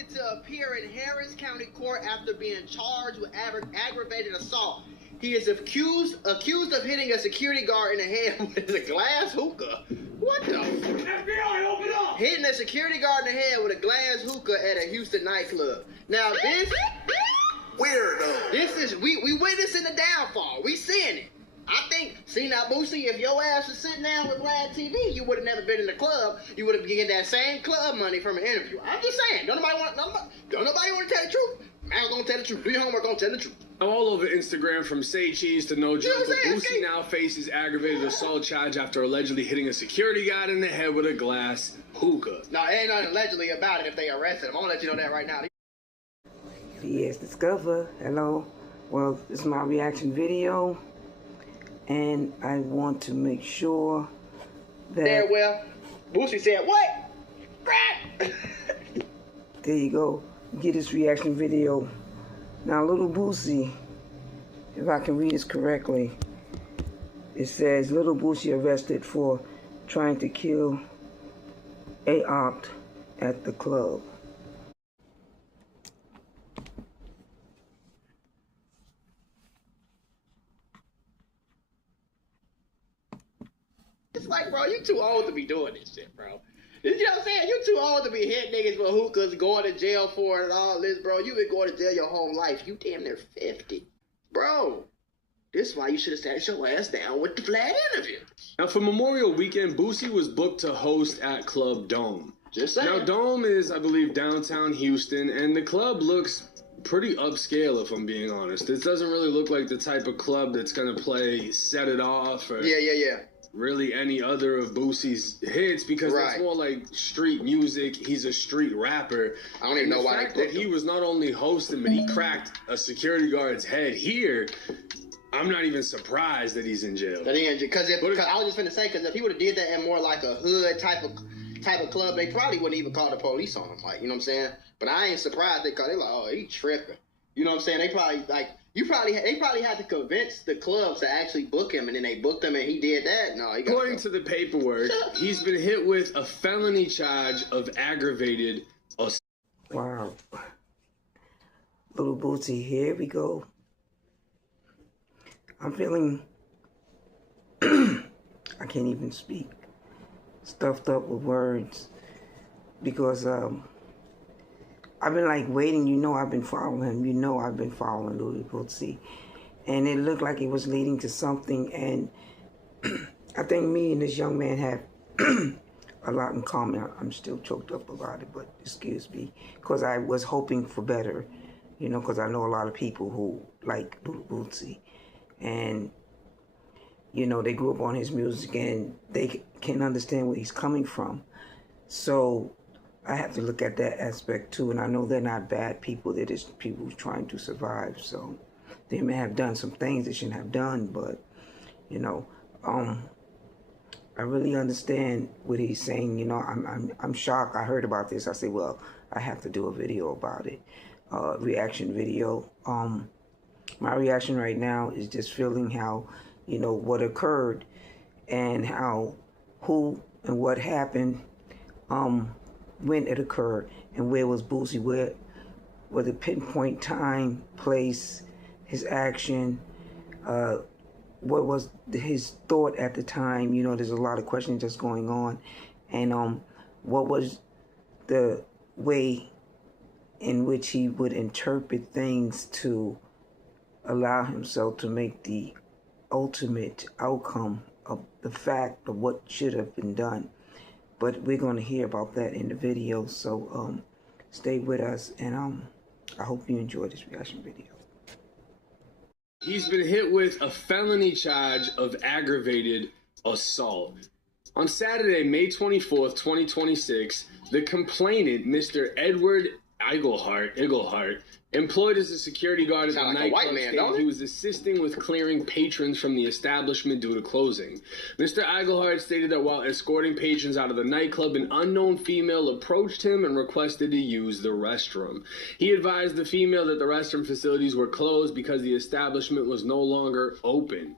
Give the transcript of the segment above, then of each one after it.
requested to appear in Harris County Court after being charged with aggravated assault. He is accused of hitting a security guard in the head with a glass hookah. What the? FBI, open up! Hitting a security guard in the head with a glass hookah at a Houston nightclub. Now this weirdo. This is we witnessing the downfall. We seeing it. I think, see now, Boosie, if your ass was sitting down with Vlad TV, you would have never been in the club. You would have been getting that same club money from an interview. I'm just saying. Don't nobody want to tell the truth. I'm gonna tell the truth. Do your homework, gonna tell the truth. All over Instagram, from Say Cheese to No Joke, Boosie now faces aggravated assault charge after allegedly hitting a security guard in the head with a glass hookah. No, ain't nothing allegedly about it if they arrested him. I'm gonna let you know that right now. BSdiscover, hello. Well, this is my reaction video, and I want to make sure that... There, well, Boosie said, what? Crap! There you go. Get this reaction video. Now, Lil Boosie, if I can read this correctly, it says, Lil Boosie arrested for trying to kill a opt at the club. It's like, bro, you too old to be doing this shit, bro. You know what I'm saying? You too old to be hitting niggas with hookahs, going to jail for it and all this, bro. You been going to jail your whole life. You damn near 50. Bro, this is why you should have sat your ass down with the Vlad interview. Now, for Memorial Weekend, Boosie was booked to host at Club Dome. Just saying. Now, Dome is, I believe, downtown Houston, and the club looks pretty upscale, if I'm being honest. It doesn't really look like the type of club that's going to play Set It Off or... Yeah. really any other of Boosie's hits, because Right. it's more like street music. He's a street rapper. I don't even know why the fact that he was not only hosting, but he cracked a security guard's head here, I'm not even surprised that he's in jail. Because I was just finna say, because if he would have did that in more like a hood type of club, they probably wouldn't even call the police on him. Like, you know what I'm saying? But I ain't surprised they like, oh, he tripping. You know what I'm saying? They probably they probably had to convince the clubs to actually book him, and then they booked him, and he did that. No, he got According to the paperwork, he's been hit with a felony charge of aggravated assault. Wow. Lil Boosie, here we go. I'm feeling, I can't even speak, stuffed up with words, because I've been like waiting, I've been following him, I've been following Lil Boosie, and it looked like it was leading to something, and I think me and this young man have a lot in common. I'm still choked up about it, but excuse me, because I was hoping for better, because I know a lot of people who like Lil Boosie, and they grew up on his music, and they can understand where he's coming from, so I have to look at that aspect too, and I know they're not bad people. They're just people who's trying to survive. So they may have done some things they shouldn't have done, but I really understand what he's saying. I'm shocked. I heard about this. I said, well, I have to do a video about it, reaction video. My reaction right now is just feeling how, what occurred, and how, who and what happened, when it occurred, and where was Boosie, where the pinpoint time, place, his action, what was his thought at the time. There's a lot of questions that's going on, and what was the way in which he would interpret things to allow himself to make the ultimate outcome of the fact of what should have been done. But we're going to hear about that in the video, so stay with us, and I hope you enjoy this reaction video. He's been hit with a felony charge of aggravated assault. On Saturday, May 24th, 2026, the complainant, Mr. Edward Iglehart, employed as a security guard at the nightclub, stated he was assisting with clearing patrons from the establishment due to closing. Mr. Iglehart stated that while escorting patrons out of the nightclub, an unknown female approached him and requested to use the restroom. He advised the female that the restroom facilities were closed because the establishment was no longer open.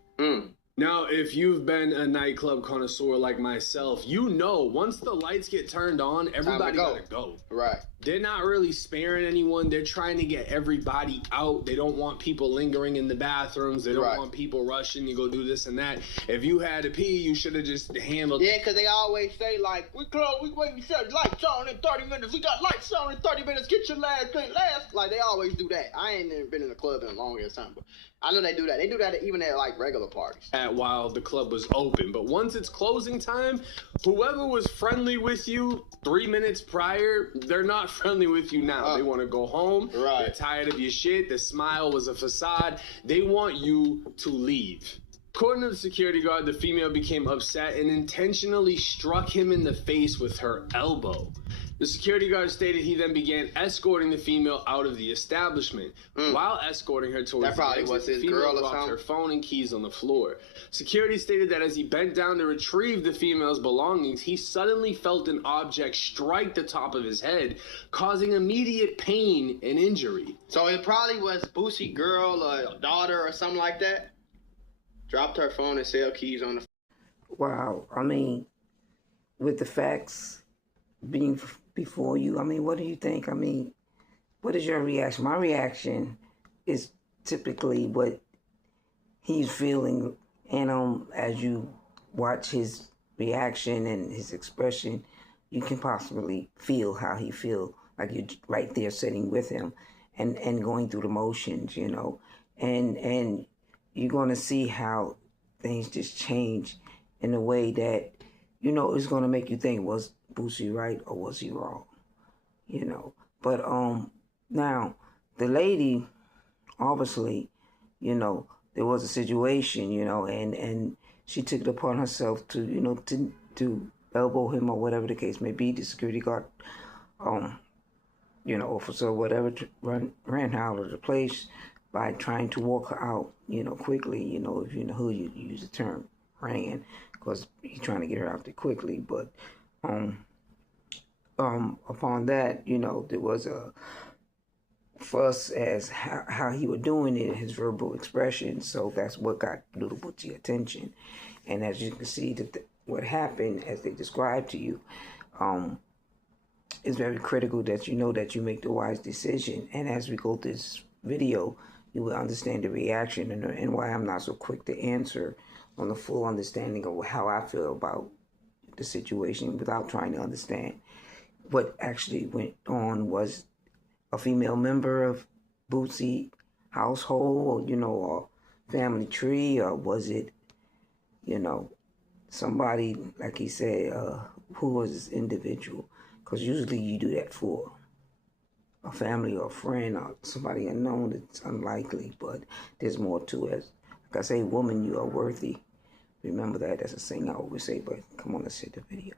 Now, if you've been a nightclub connoisseur like myself, you know once the lights get turned on, everybody gotta go. Right. They're not really sparing anyone. They're trying to get everybody out. They don't want people lingering in the bathrooms. They don't want people rushing to go do this and that. If you had to pee, you should have just handled it. Yeah, because they always say, like, we set lights on in 30 minutes. We got lights on in 30 minutes. Get your last thing last. Like, they always do that. I ain't never been in a club in a long ass time, but I know they do that. They do that even at, like, regular parties. While the club was open. But once it's closing time, whoever was friendly with you 3 minutes prior, they're not friendly with you now. They want to go home. Right. They're tired of your shit. The smile was a facade. They want you to leave. According to the security guard, the female became upset and intentionally struck him in the face with her elbow. The security guard stated he then began escorting the female out of the establishment. While escorting her towards the exit, the female dropped her phone and keys on the floor. Security stated that as he bent down to retrieve the female's belongings, he suddenly felt an object strike the top of his head, causing immediate pain and injury. So it probably was Boosie girl or daughter or something like that. Dropped her phone and cell keys on the... Wow. I mean, with the facts being before you, I mean, what do you think? I mean, what is your reaction? My reaction is typically what he's feeling, and as you watch his reaction and his expression, you can possibly feel how he feels, like you're right there sitting with him and going through the motions, you know, and you're going to see how things just change in a way that, you know, it's going to make you think, was Boosie right or was he wrong? You know, but now the lady, obviously, you know, there was a situation, you know, and she took it upon herself to, you know, to elbow him or whatever the case may be. The security guard, you know, officer or whatever, ran out of the place by trying to walk her out, you know, quickly. You know, if you know who you use the term ran, because he's trying to get her out there quickly. But upon that, you know, there was a fuss as how he was doing it, his verbal expression. So that's what got Lil Boosie attention. And as you can see, what happened, as they described to you, is very critical that you know that you make the wise decision. And as we go through this video, you will understand the reaction and why I'm not so quick to answer on the full understanding of how I feel about the situation without trying to understand what actually went on. Was a female member of Boosie household, you know, or family tree, or was it, you know, somebody, like he said, who was this individual? Because usually you do that for a family or a friend or somebody unknown. It's unlikely, but there's more to it. Like I say, woman, you are worthy. Remember that. That's a saying I always say, but come on, let's hit the video.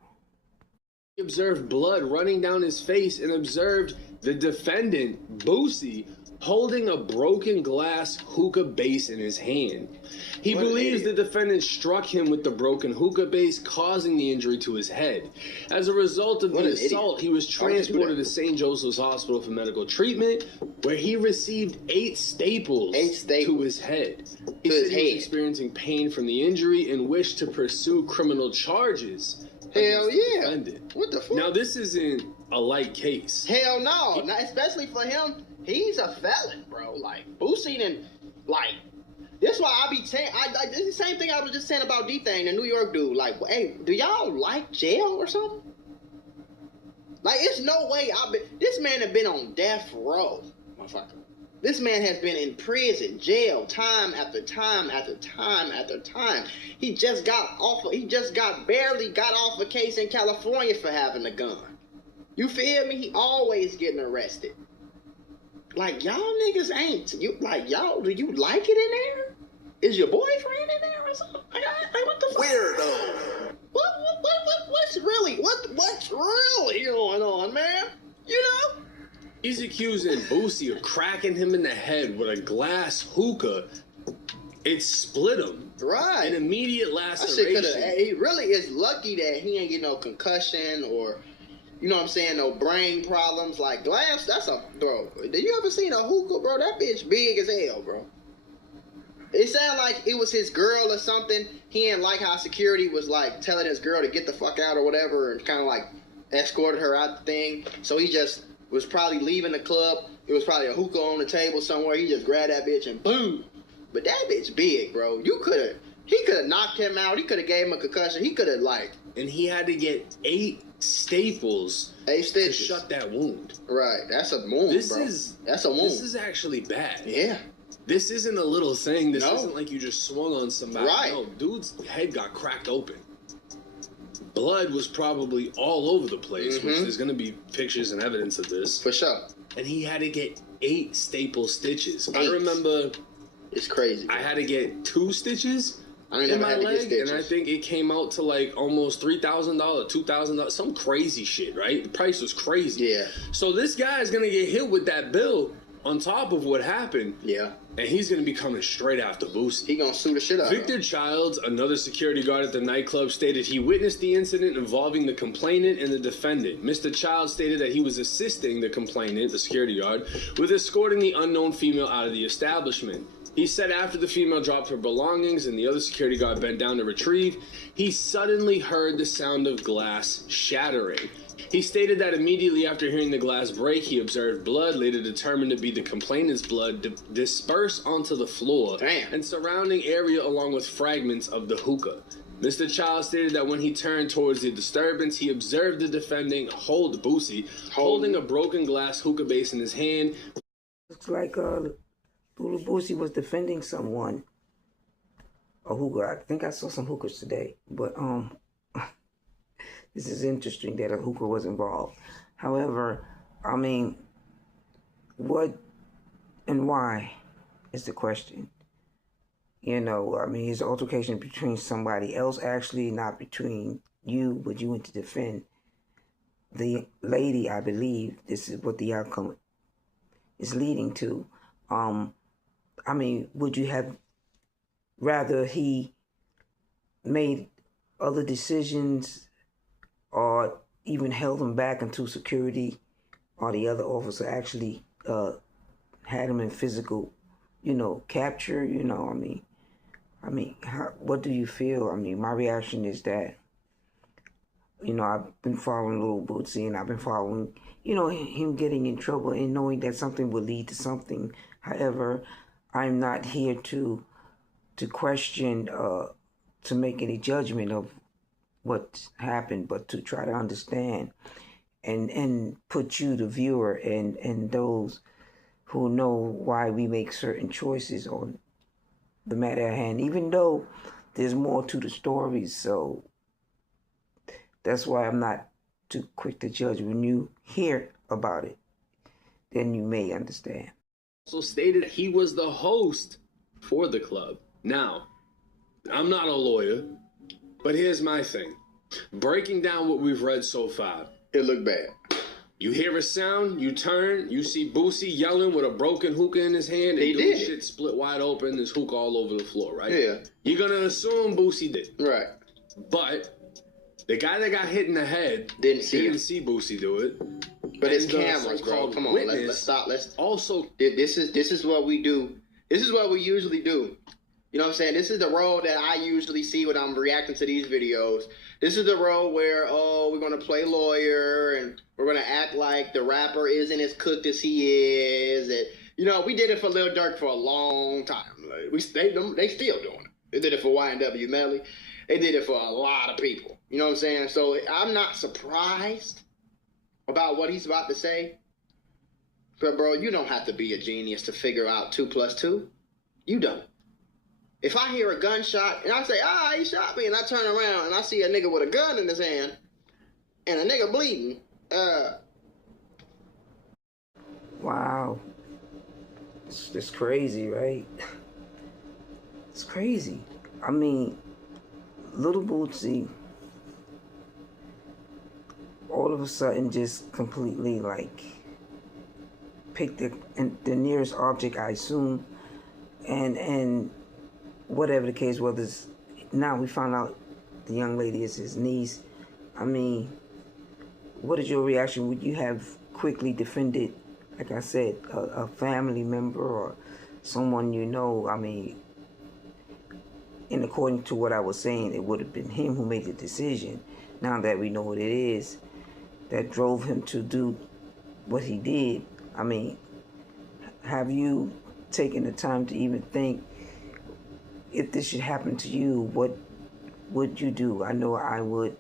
He observed blood running down his face and observed the defendant, Boosie, holding a broken glass hookah base in his hand. He believes the defendant struck him with the broken hookah base, causing the injury to his head. As a result of the assault, he was transported to St. Joseph's Hospital for medical treatment, where he received 8 staples to his head. He said he was experiencing pain from the injury and wished to pursue criminal charges. Hell yeah. What the fuck? Now, this isn't a light case. Hell no. Not especially for him. He's a felon, bro. Like, Boosie didn't, like, that's why I be saying, this is the same thing I was just saying about D-Thing, the New York dude. Like, hey, do y'all like jail or something? Like, it's no way this man have been on death row, motherfucker. This man has been in prison, jail, time after time after time after time. He just barely got off a case in California for having a gun. You feel me? He always getting arrested. Like, y'all niggas ain't, y'all, do you like it in there? Is your boyfriend in there or something? Like what the fuck? Weirdo. What's really going on, man? You know? He's accusing Boosie of cracking him in the head with a glass hookah. It split him. Right. An immediate laceration. He really is lucky that he ain't get no concussion or, you know what I'm saying, no brain problems. Like, glass, that's a, bro, did you ever seen a hookah, bro? That bitch big as hell, bro. It sounded like it was his girl or something. He didn't like how security was like telling his girl to get the fuck out or whatever, and kind of like escorted her out the thing. So he just was probably leaving the club. It was probably a hookah on the table somewhere. He just grabbed that bitch and boom. But that bitch big, bro. He could have knocked him out. He could have gave him a concussion. He could have and he had to get 8 staples to shut that wound. Right. That's a wound, bro. That's a wound. This is actually bad. Yeah. This isn't a little thing. This isn't like you just swung on somebody. Right. No, dude's head got cracked open. Blood was probably all over the place, which there's going to be pictures and evidence of this. For sure. And he had to get 8 staple stitches. 8. I remember... It's crazy, bro. I had to get 2 stitches in my leg, and I think it came out to like almost $3,000, $2,000, some crazy shit, right? The price was crazy. Yeah. So this guy is going to get hit with that bill on top of what happened. Yeah. And he's going to be coming straight after Boosie. He going to sue the shit out of him. Victor Childs, another security guard at the nightclub, stated he witnessed the incident involving the complainant and the defendant. Mr. Childs stated that he was assisting the complainant, the security guard, with escorting the unknown female out of the establishment. He said after the female dropped her belongings and the other security guard bent down to retrieve, he suddenly heard the sound of glass shattering. He stated that immediately after hearing the glass break, he observed blood, later determined to be the complainant's blood, disperse onto the floor and surrounding area along with fragments of the hookah. Mr. Child stated that when he turned towards the disturbance, he observed the defendant, Boosie, holding a broken glass hookah base in his hand. Looks like Lil Boosie was defending someone. A hookah. I think I saw some hookahs today, but this is interesting that a hookah was involved. However, I mean, what and why is the question. You know, I mean, it's an altercation between somebody else, actually, not between you, but you went to defend the lady, I believe. This is what the outcome is leading to. I mean, would you have rather he made other decisions or even held him back until security or the other officer actually had him in physical, capture? What do you feel? I mean, my reaction is that, I've been following Lil Boosie and I've been following, him getting in trouble and knowing that something will lead to something. However, I'm not here to question, to make any judgment of what happened, but to try to understand and put you, the viewer, and those who know why we make certain choices on the matter at hand, even though there's more to the stories. So that's why I'm not too quick to judge. When you hear about it, then you may understand. Also stated he was the host for the club. Now, I'm not a lawyer, but here's my thing. Breaking down what we've read so far. It looked bad. You hear a sound, you turn, you see Boosie yelling with a broken hookah in his hand, and dude shit split wide open, there's hookah all over the floor, right? Yeah. You're gonna assume Boosie did. Right. But the guy that got hit in the head didn't see Boosie do it. But it's cameras, bro. Come on, let's stop. This is what we do. This is what we usually do. You know what I'm saying? This is the road that I usually see when I'm reacting to these videos. This is the road where, we're going to play lawyer and we're going to act like the rapper isn't as cooked as he is. And, we did it for Lil Durk for a long time. Like, they still doing it. They did it for YNW Melly. They did it for a lot of people. You know what I'm saying? So I'm not surprised about what he's about to say. But, bro, you don't have to be a genius to figure out 2 + 2. You don't. If I hear a gunshot and I say, he shot me, and I turn around and I see a nigga with a gun in his hand and a nigga bleeding, wow. It's crazy, right? It's crazy. I mean, Lil Boosie all of a sudden just completely picked the nearest object, I assume, and whatever the case was, now we found out the young lady is his niece. I mean, what is your reaction? Would you have quickly defended, like I said, a family member or someone you know? I mean, and according to what I was saying, it would have been him who made the decision. Now that we know what it is that drove him to do what he did, I mean, have you taken the time to even think, if this should happen to you, what would you do? I know I would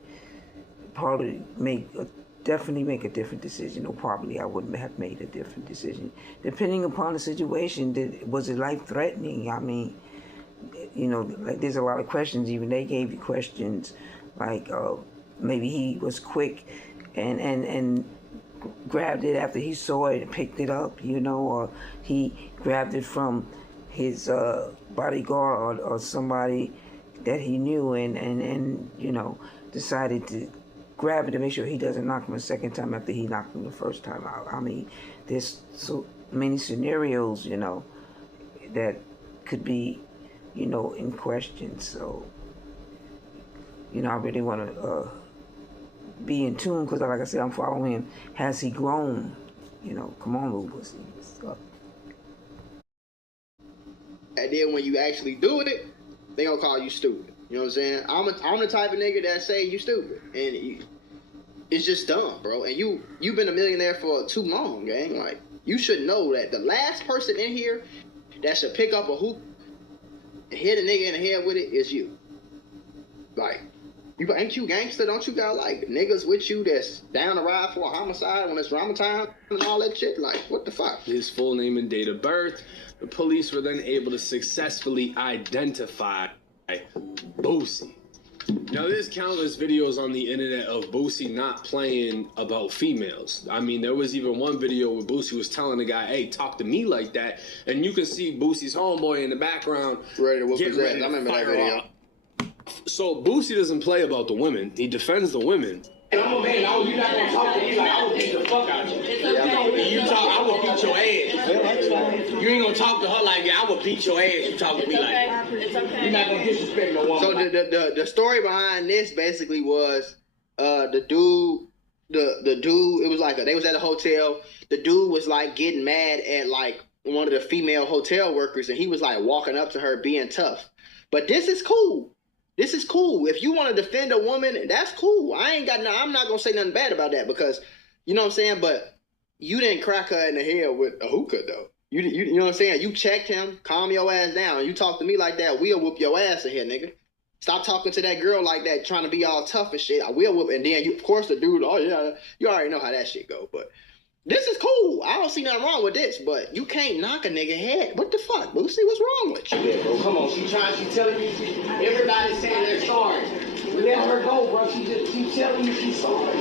probably definitely make a different decision, or probably I wouldn't have made a different decision. Depending upon the situation, was it life-threatening? I mean, you know, like there's a lot of questions. Even they gave you questions like maybe he was quick and grabbed it after he saw it and picked it up, you know, or he grabbed it from his bodyguard or somebody that he knew and you know, decided to grab it to make sure he doesn't knock him a second time after he knocked him the first time out. I mean, there's so many scenarios, you know, that could be, you know, in question. So, you know, I really want to be in tune because, like I said, I'm following him. Has he grown? You know, come on, Lil Boosie. And then when you actually do it, they gonna call you stupid. You know what I'm saying? I'm the type of nigga that say you stupid, and it's just dumb, bro. And you've been a millionaire for too long, gang. Like, you should know that the last person in here that should pick up a hoop and hit a nigga in the head with it is you. Like, ain't you gangster? Don't you got like niggas with you that's down to ride for a homicide when it's drama time and all that shit? Like, what the fuck? His full name and date of birth. The police were then able to successfully identify Boosie. Now, there's countless videos on the internet of Boosie not playing about females. I mean, there was even one video where Boosie was telling the guy, hey, talk to me like that. And you can see Boosie's homeboy in the background. Ready to whoop his ass. I remember that video. So Boosie doesn't play about the women. He defends the women. I'm a man. You're not gonna talk to me like I will beat the fuck out of you. You talk, I will beat your ass. You ain't gonna talk to her like that. I will beat your ass. You talk to me like that. It's okay. You're not gonna disrespect no woman. So the story behind this basically was the dude. It was like they was at a hotel. The dude was like getting mad at like one of the female hotel workers, and he was like walking up to her being tough. But this is cool. This is cool. If you want to defend a woman, that's cool. I'm not gonna say nothing bad about that because, you know what I'm saying. But you didn't crack her in the head with a hookah though. You know what I'm saying. You checked him, calm your ass down. You talk to me like that, we'll whoop your ass in here, nigga. Stop talking to that girl like that, trying to be all tough and shit. I will whoop, and then you, of course, the dude. Oh yeah, you already know how that shit go. But this is cool. I don't see nothing wrong with this, but you can't knock a nigga head. What the fuck, Boosie? What's wrong with you? Yeah, bro, come on. She telling you, everybody's saying they're sorry. Let her go, bro. She telling you she's sorry.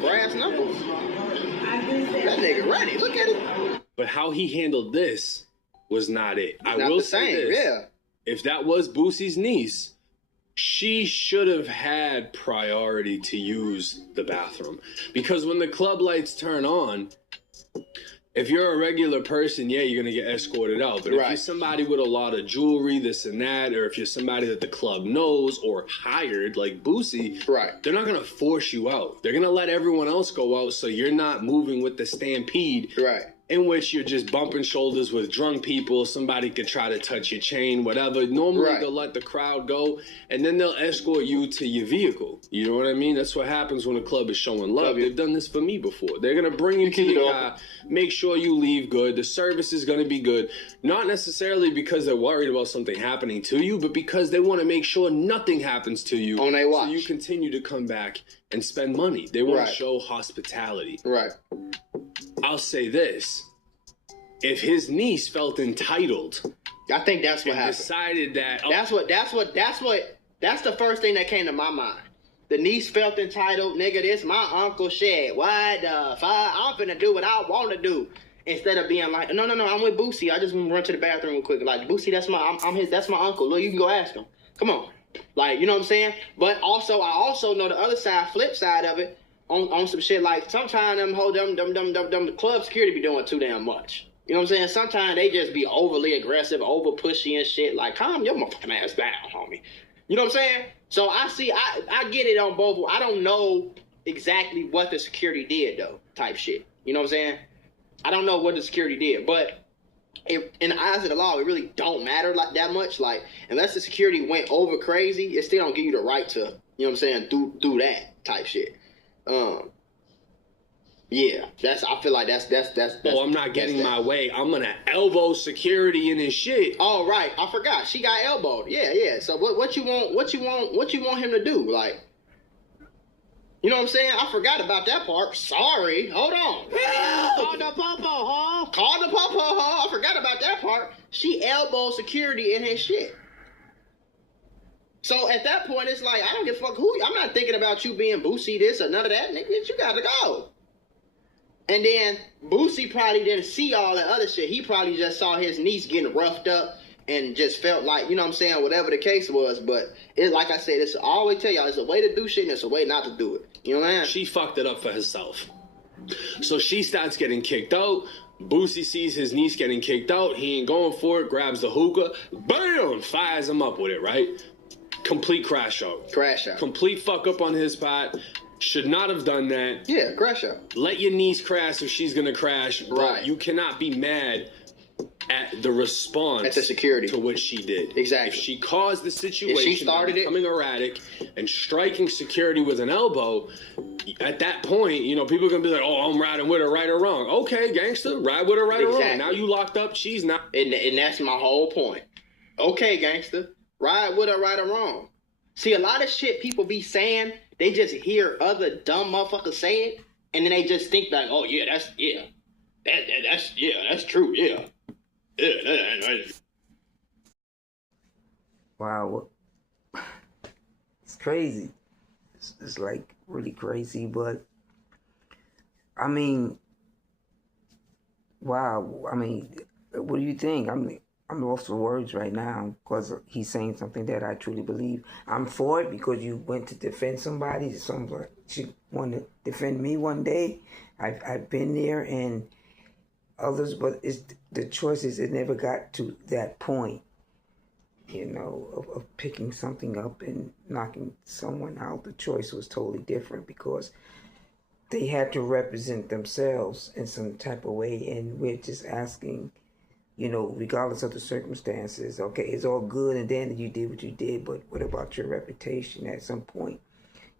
Brass knuckles. That nigga ready. Look at it. But how he handled this was not it. I Not will the say same. this. Yeah. If that was Boosie's niece, she should have had priority to use the bathroom. Because when the club lights turn on, if you're a regular person, yeah, you're going to get escorted out. But if you're somebody with a lot of jewelry, this and that, or if you're somebody that the club knows or hired, like Boosie, they're not going to force you out. They're going to let everyone else go out so you're not moving with the stampede. In which you're just bumping shoulders with drunk people. Somebody could try to touch your chain, whatever. Normally, they'll let the crowd go, and then they'll escort you to your vehicle. You know what I mean? That's what happens when a club is showing love. They've done this for me before. They're going to bring you to your car, make sure you leave good. The service is going to be good. Not necessarily because they're worried about something happening to you, but because they want to make sure nothing happens to you. On their watch. So you continue to come back and spend money. They want to show hospitality. I'll say this. If his niece felt entitled, I think that's what happened. Decided that that's the first thing that came to my mind. The niece felt entitled, nigga, this my uncle shit. Why the fuck? I'm finna do what I want to do. Instead of being like, no, I'm with Boosie. I just want to run to the bathroom real quick. Like, Boosie, that's my uncle. Look, you can go ask him. Come on. Like, you know what I'm saying? But also, I also know the other side, flip side of it, on some shit like sometimes the club security be doing too damn much. You know what I'm saying? Sometimes they just be overly aggressive, over pushy and shit. Like, calm your motherfucking ass down, homie. You know what I'm saying? So I get it on both. I don't know exactly what the security did though, type shit. You know what I'm saying? I don't know what the security did, but in the eyes of the law, it really don't matter like that much. Like, unless the security went over crazy, it still don't give you the right to, you know what I'm saying, do that type shit. Yeah, I feel like that's. Oh, I'm not getting my way. I'm gonna elbow security in his shit. Oh, right, I forgot. She got elbowed. Yeah. So what you want him to do? Like, you know what I'm saying? I forgot about that part. Sorry. Hold on. Call the popo, huh? Call the popo, huh? I forgot about that part. She elbowed security in his shit. So at that point, it's like, I don't give a fuck I'm not thinking about you being Boosie this or none of that, nigga. You gotta go. And then Boosie probably didn't see all that other shit. He probably just saw his niece getting roughed up and just felt like, you know what I'm saying, whatever the case was. But it, like I said, I always tell y'all, it's a way to do shit and it's a way not to do it. You know what I mean? She fucked it up for herself. So she starts getting kicked out. Boosie sees his niece getting kicked out. He ain't going for it, grabs the hookah, bam, fires him up with it, right? Complete crash out. Crash out. Complete fuck up on his part. Should not have done that. Yeah, crash out. Let your niece crash if she's gonna crash. Right. You cannot be mad at the response at the security to what she did. Exactly. If she caused the situation, if she started becoming erratic and striking security with an elbow, at that point, you know, people are gonna be like, "Oh, I'm riding with her, right or wrong." Okay, gangster, ride with her, right or wrong. Now you locked up. She's not. And that's my whole point. Okay, gangster, ride with her, right or wrong. See, a lot of shit people be saying, they just hear other dumb motherfuckers say it, and then they just think like, "Oh yeah, that's true, yeah." Wow, it's crazy. It's like really crazy, but I mean, wow. I mean, what do you think? I'm lost for words right now because he's saying something that I truly believe. I'm for it because you went to defend somebody. Somebody should want to defend me one day. I've been there and others, but it's the choices. It never got to that point, you know, of picking something up and knocking someone out. The choice was totally different because they had to represent themselves in some type of way, and we're just asking, you know, regardless of the circumstances, okay, it's all good and then you did what you did, but what about your reputation at some point?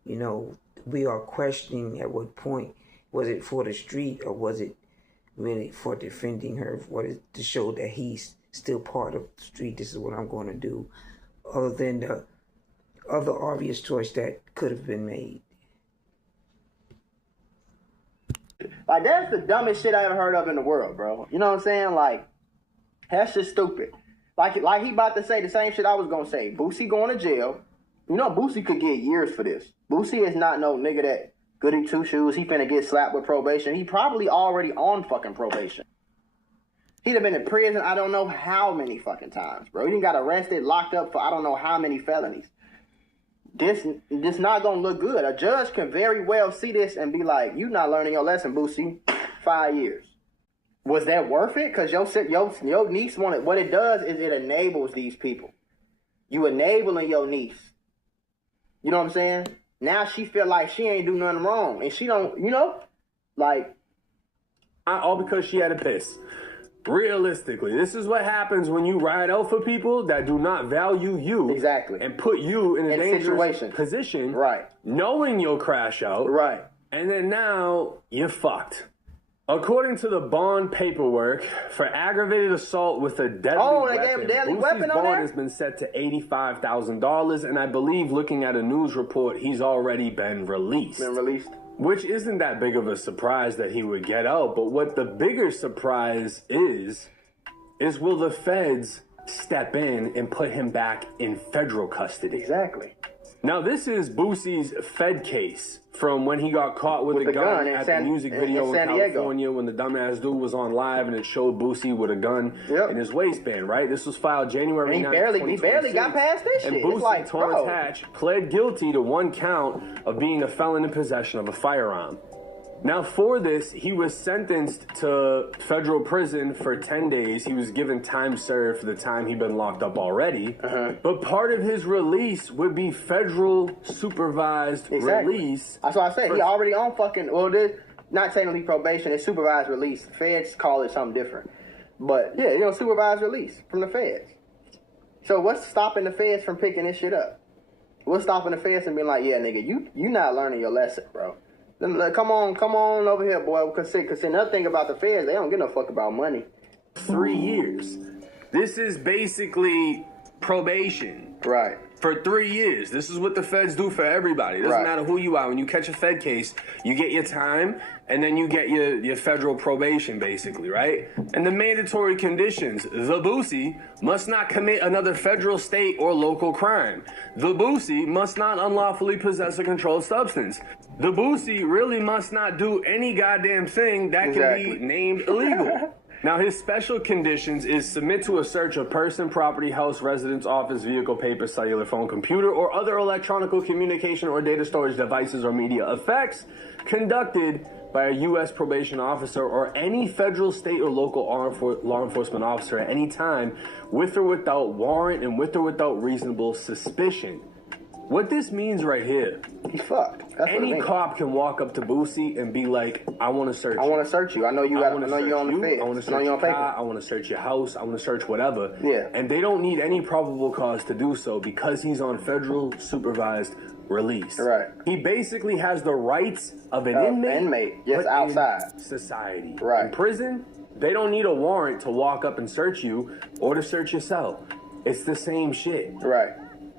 You know, we are questioning at what point, was it for the street or was it really for defending her? What is to show that he's still part of the street? This is what I'm going to do, other than the other obvious choice that could have been made. Like, that's the dumbest shit I ever heard of in the world, bro. You know what I'm saying? Like, that's just stupid. Like he about to say the same shit I was gonna say. Boosie going to jail. You know, Boosie could get years for this. Boosie is not no nigga that goody two shoes. He finna get slapped with probation. He probably already on fucking probation. He'd have been in prison I don't know how many fucking times, bro. He done got arrested, locked up for I don't know how many felonies. This not gonna look good. A judge can very well see this and be like, "You not learning your lesson, Boosie. 5 years." Was that worth it? Because your niece wanted. What it does is it enables these people. You enabling your niece. You know what I'm saying? Now she feel like she ain't do nothing wrong, and she don't. You know, like, all because she had a piss. Realistically, this is what happens when you ride out for people that do not value you. Exactly. And put you in a dangerous position. Right. Knowing you'll crash out. Right. And then now you're fucked. According to the bond paperwork, for aggravated assault with a deadly they gave him a deadly Boosie's weapon on bond there? has been set to $85,000, and I believe, looking at a news report, he's already been released. Which isn't that big of a surprise that he would get out, but what the bigger surprise is will the feds step in and put him back in federal custody? Exactly. Now, this is Boosie's Fed case from when he got caught with a gun at the music video in California when the dumbass dude was on live and it showed Boosie with a gun in his waistband, right? This was filed January 9th, he barely got past this shit. And Boosie, Torrance Hatch, pled guilty to one count of being a felon in possession of a firearm. Now, for this, he was sentenced to federal prison for 10 days. He was given time served for the time he'd been locked up already. But part of his release would be federal supervised release. That's what I said. He already on fucking, well, this not technically probation, it's supervised release. Feds call it something different. But yeah, you know, supervised release from the feds. So what's stopping the feds from picking this shit up? What's stopping the feds from being like, yeah, nigga, you not learning your lesson, bro. Then, like, come on over here, boy. Because another thing about the feds, they don't give no fuck about money. 3 years. This is basically probation. Right. For 3 years. This is what the feds do for everybody. It doesn't matter who you are. When you catch a Fed case, you get your time, and then you get your federal probation, basically, right? And the mandatory conditions. The Boosie must not commit another federal, state, or local crime. The Boosie must not unlawfully possess a controlled substance. The Boosie really must not do any goddamn thing that can be named illegal. Now, his special conditions is submit to a search of person, property, house, residence, office, vehicle, paper, cellular phone, computer, or other electronic communication or data storage devices or media effects conducted by a U.S. probation officer or any federal, state, or local law enforcement officer at any time with or without warrant and with or without reasonable suspicion. What this means right here, he's fucked. That's any cop can walk up to Boosie and be like, I want to search you. I want to search you. I know you're on the feds. I want to search your car. I want to search your house. I want to search whatever. Yeah. And they don't need any probable cause to do so because he's on federal supervised release. Right. He basically has the rights of an inmate. Just outside. In society. Right. In prison, they don't need a warrant to walk up and search you or to search your cell. It's the same shit. Right.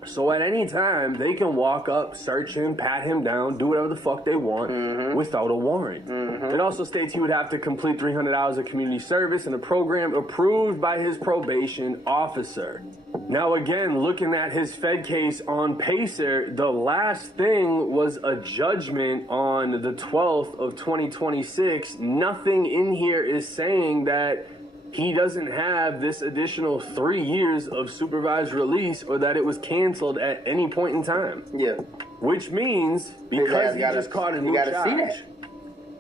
So at any time, they can walk up, search him, pat him down, do whatever the fuck they want without a warrant. It also states he would have to complete 300 hours of community service in a program approved by his probation officer. Now again, looking at his Fed case on Pacer, the last thing was a judgment on the 12th of 2026. Nothing in here is saying that he doesn't have this additional 3 years of supervised release or that it was canceled at any point in time. Yeah. Which means, because he just caught a new charge,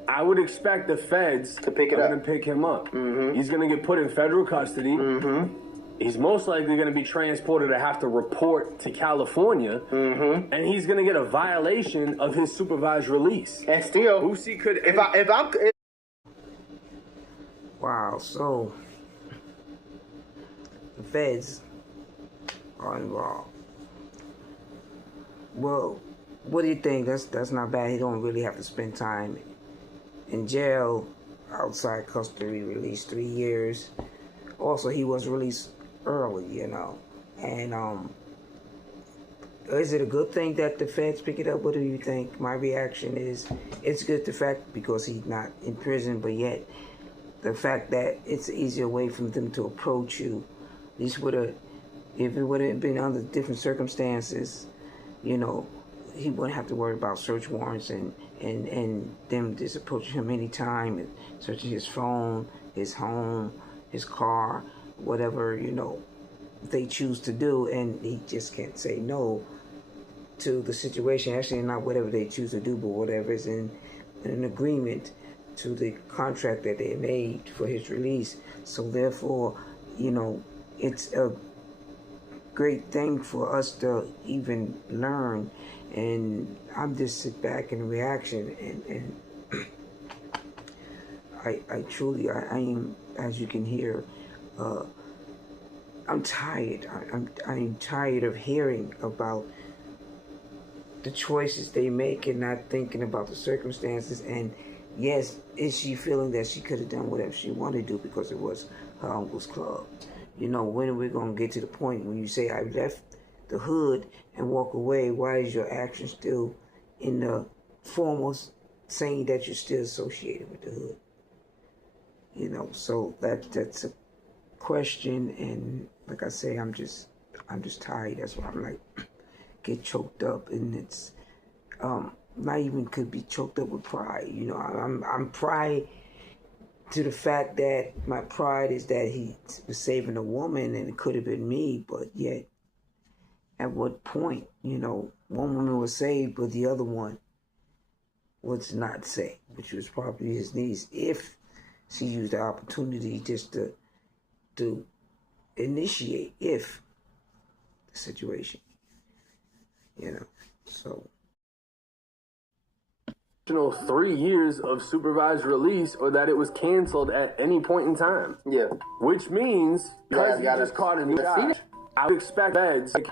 I would expect the feds to pick it up. Going to pick him up. He's going to get put in federal custody. He's most likely going to be transported to have to report to California. And he's going to get a violation of his supervised release. And still, Boosie could... Wow, so the feds are involved. Well, what do you think? That's not bad. He don't really have to spend time in jail, outside custody, released 3 years. Also, he was released early, you know. And is it a good thing that the feds pick it up? What do you think? My reaction is it's good, the fact, because he's not in prison, but yet the fact that it's an easier way for them to approach you. This would have, if it would have been under different circumstances, you know, he wouldn't have to worry about search warrants and them just approaching him anytime and searching his phone, his home, his car, whatever, you know, they choose to do, and he just can't say no to the situation. Actually, not whatever they choose to do, but whatever is in an agreement to the contract that they made for his release. So therefore, you know, it's a great thing for us to even learn. And I'm just sit back in reaction, and I truly am, as you can hear, I'm tired. I'm tired of hearing about the choices they make and not thinking about the circumstances. And yes, is she feeling that she could have done whatever she wanted to do because it was her uncle's club? You know, when are we going to get to the point when you say, I left the hood and walk away? Why is your action still in the form of saying that you're still associated with the hood? You know, so that's a question. And like I say, I'm just tired. That's why I'm like, get choked up. And it's, not even could be choked up with pride. You know, I'm pride to the fact that my pride is that he was saving a woman and it could have been me, but yet at what point, you know, one woman was saved, but the other one was not saved, which was probably his niece, if she used the opportunity just to initiate, if the situation, you know, so. 3 years of supervised release or that it was canceled at any point in time. Yeah. Which means, because he just caught a new charge, I would expect feds, like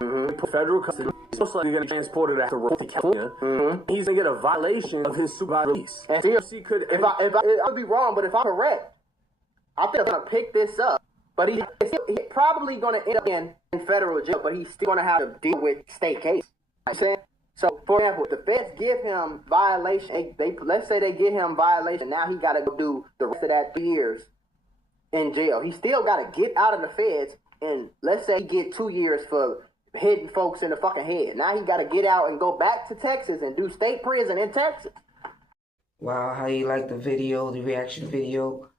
federal custody, he's most likely going to transport it after to California. He's going to get a violation of his supervised release. And CFC could, if I could be wrong, but if I'm correct, I think I'm going to pick this up. But he's probably going to end up in federal jail, but he's still going to have to deal with state case. You know what I'm saying? So, for example, if the feds give him violation, let's say they give him violation, now he got to go do the rest of that 3 years in jail. He still got to get out of the feds, and let's say he get 2 years for hitting folks in the fucking head. Now he got to get out and go back to Texas and do state prison in Texas. Wow, how you like the video, the reaction video?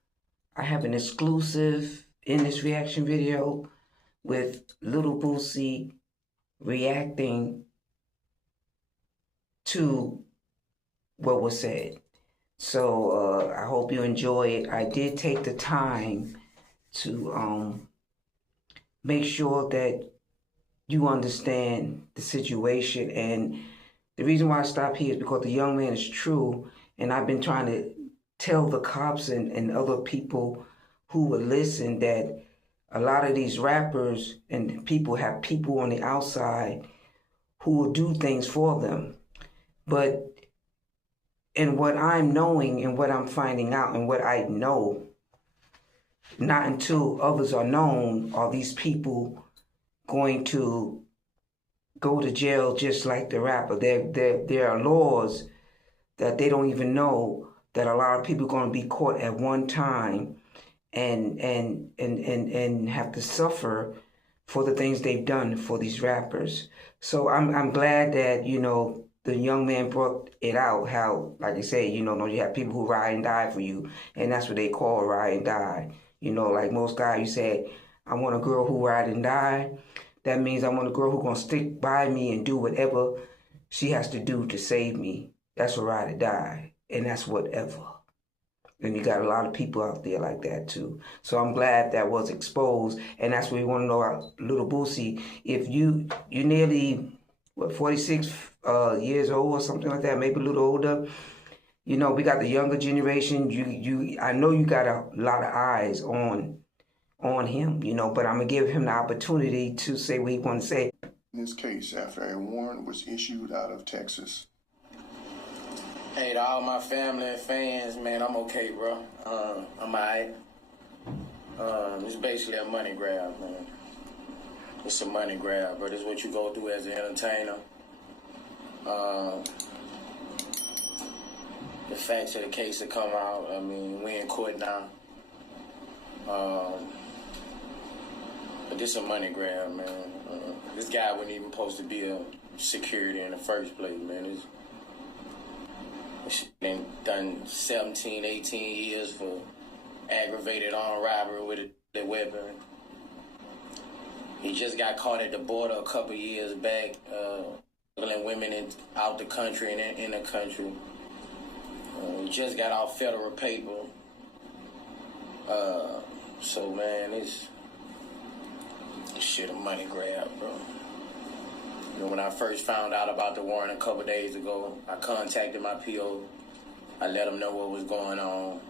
I have an exclusive in this reaction video with Lil Boosie reacting to what was said. So I hope you enjoy it. I did take the time to make sure that you understand the situation, and the reason why I stopped here is because the young man is true, and I've been trying to tell the cops and other people who would listen that a lot of these rappers and people have people on the outside who will do things for them. But in what I'm knowing and what I'm finding out and what I know, not until others are known are these people going to go to jail just like the rapper. There are laws that they don't even know that a lot of people are going to be caught at one time and have to suffer for the things they've done for these rappers. So I'm glad that, you know, the young man brought it out, how, like they say, you know, you have people who ride and die for you, and that's what they call ride and die. You know, like most guys, you say, I want a girl who ride and die. That means I want a girl who's going to stick by me and do whatever she has to do to save me. That's what ride or die, and that's whatever. And you got a lot of people out there like that too. So I'm glad that was exposed, and that's what we want to know about Lil Boosie. If you nearly, 46 years old or something like that, maybe a little older. You know, we got the younger generation. I know you got a lot of eyes on him, you know, but I'm gonna give him the opportunity to say what he wants to say. In this case, after a warrant was issued out of Texas. Hey, to all my family and fans, man, I'm okay, bro. I'm alright. It's basically a money grab, man. It's a money grab, but it's what you go through as an entertainer. The facts of the case have come out. I mean, we in court now. But this a money grab, man. This guy wasn't even supposed to be a security in the first place, man. It's been done 17, 18 years for aggravated armed robbery with a weapon. He just got caught at the border a couple years back, smuggling women out the country and in the country. He just got off federal paper. So, man, this shit a money grab, bro. You know, when I first found out about the warrant a couple days ago, I contacted my PO. I let him know what was going on.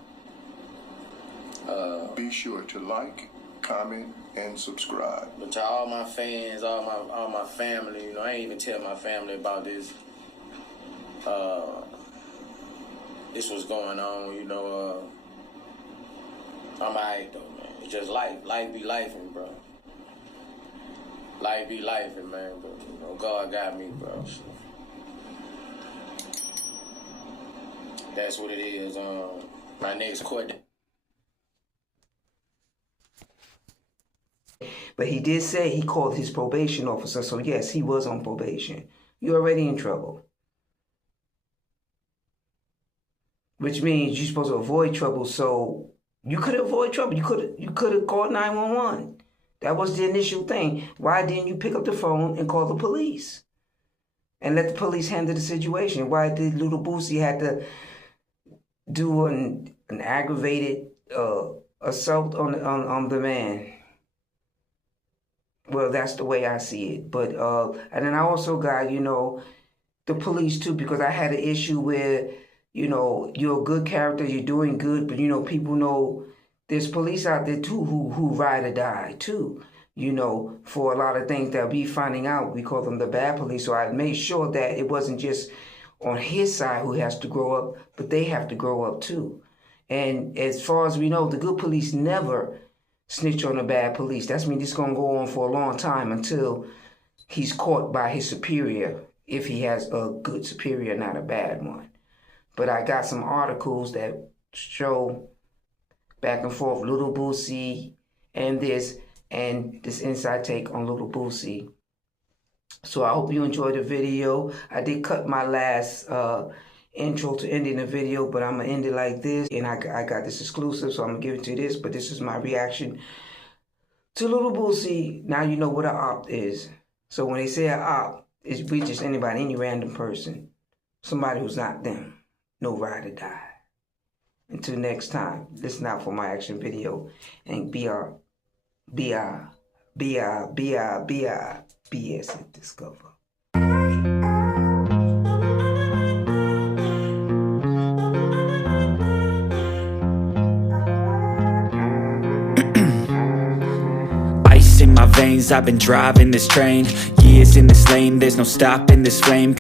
Be sure to like, comment, and subscribe. But to all my fans, all my family, you know, I ain't even tell my family about this. This was going on, you know. I'm alright though, man. It's just life. Life be lifing, bro. Life be lifing, man. But you know, God got me, bro. So that's what it is. My next court date. But he did say he called his probation officer, so yes, he was on probation. You're already in trouble. Which means you're supposed to avoid trouble, so you could avoid trouble. You could have called 911. That was the initial thing. Why didn't you pick up the phone and call the police? And let the police handle the situation? Why did Lil Boosie have to do an aggravated assault on the man? Well, that's the way I see it. But and then I also got, you know, the police too, because I had an issue where you know, you're a good character, you're doing good, but, you know, people know there's police out there, too, who ride or die, too, you know, for a lot of things that we finding out. We call them the bad police. So I made sure that it wasn't just on his side who has to grow up, but they have to grow up, too. And as far as we know, the good police never snitch on the bad police. That's mean it's going to go on for a long time until he's caught by his superior, if he has a good superior, not a bad one. But I got some articles that show back and forth Lil Boosie and this inside take on Lil Boosie. So I hope you enjoyed the video. I did cut my last intro to ending the video, but I'm gonna end it like this. And I got this exclusive, so I'm gonna give it to this. But this is my reaction to Lil Boosie. Now you know what an op is. So when they say an op, we just anybody, any random person, somebody who's not them. No ride or die. Until next time, listen out for my action video and BSdiscover. Ice in my veins, I've been driving this train. Years in this lane, there's no stopping this flame.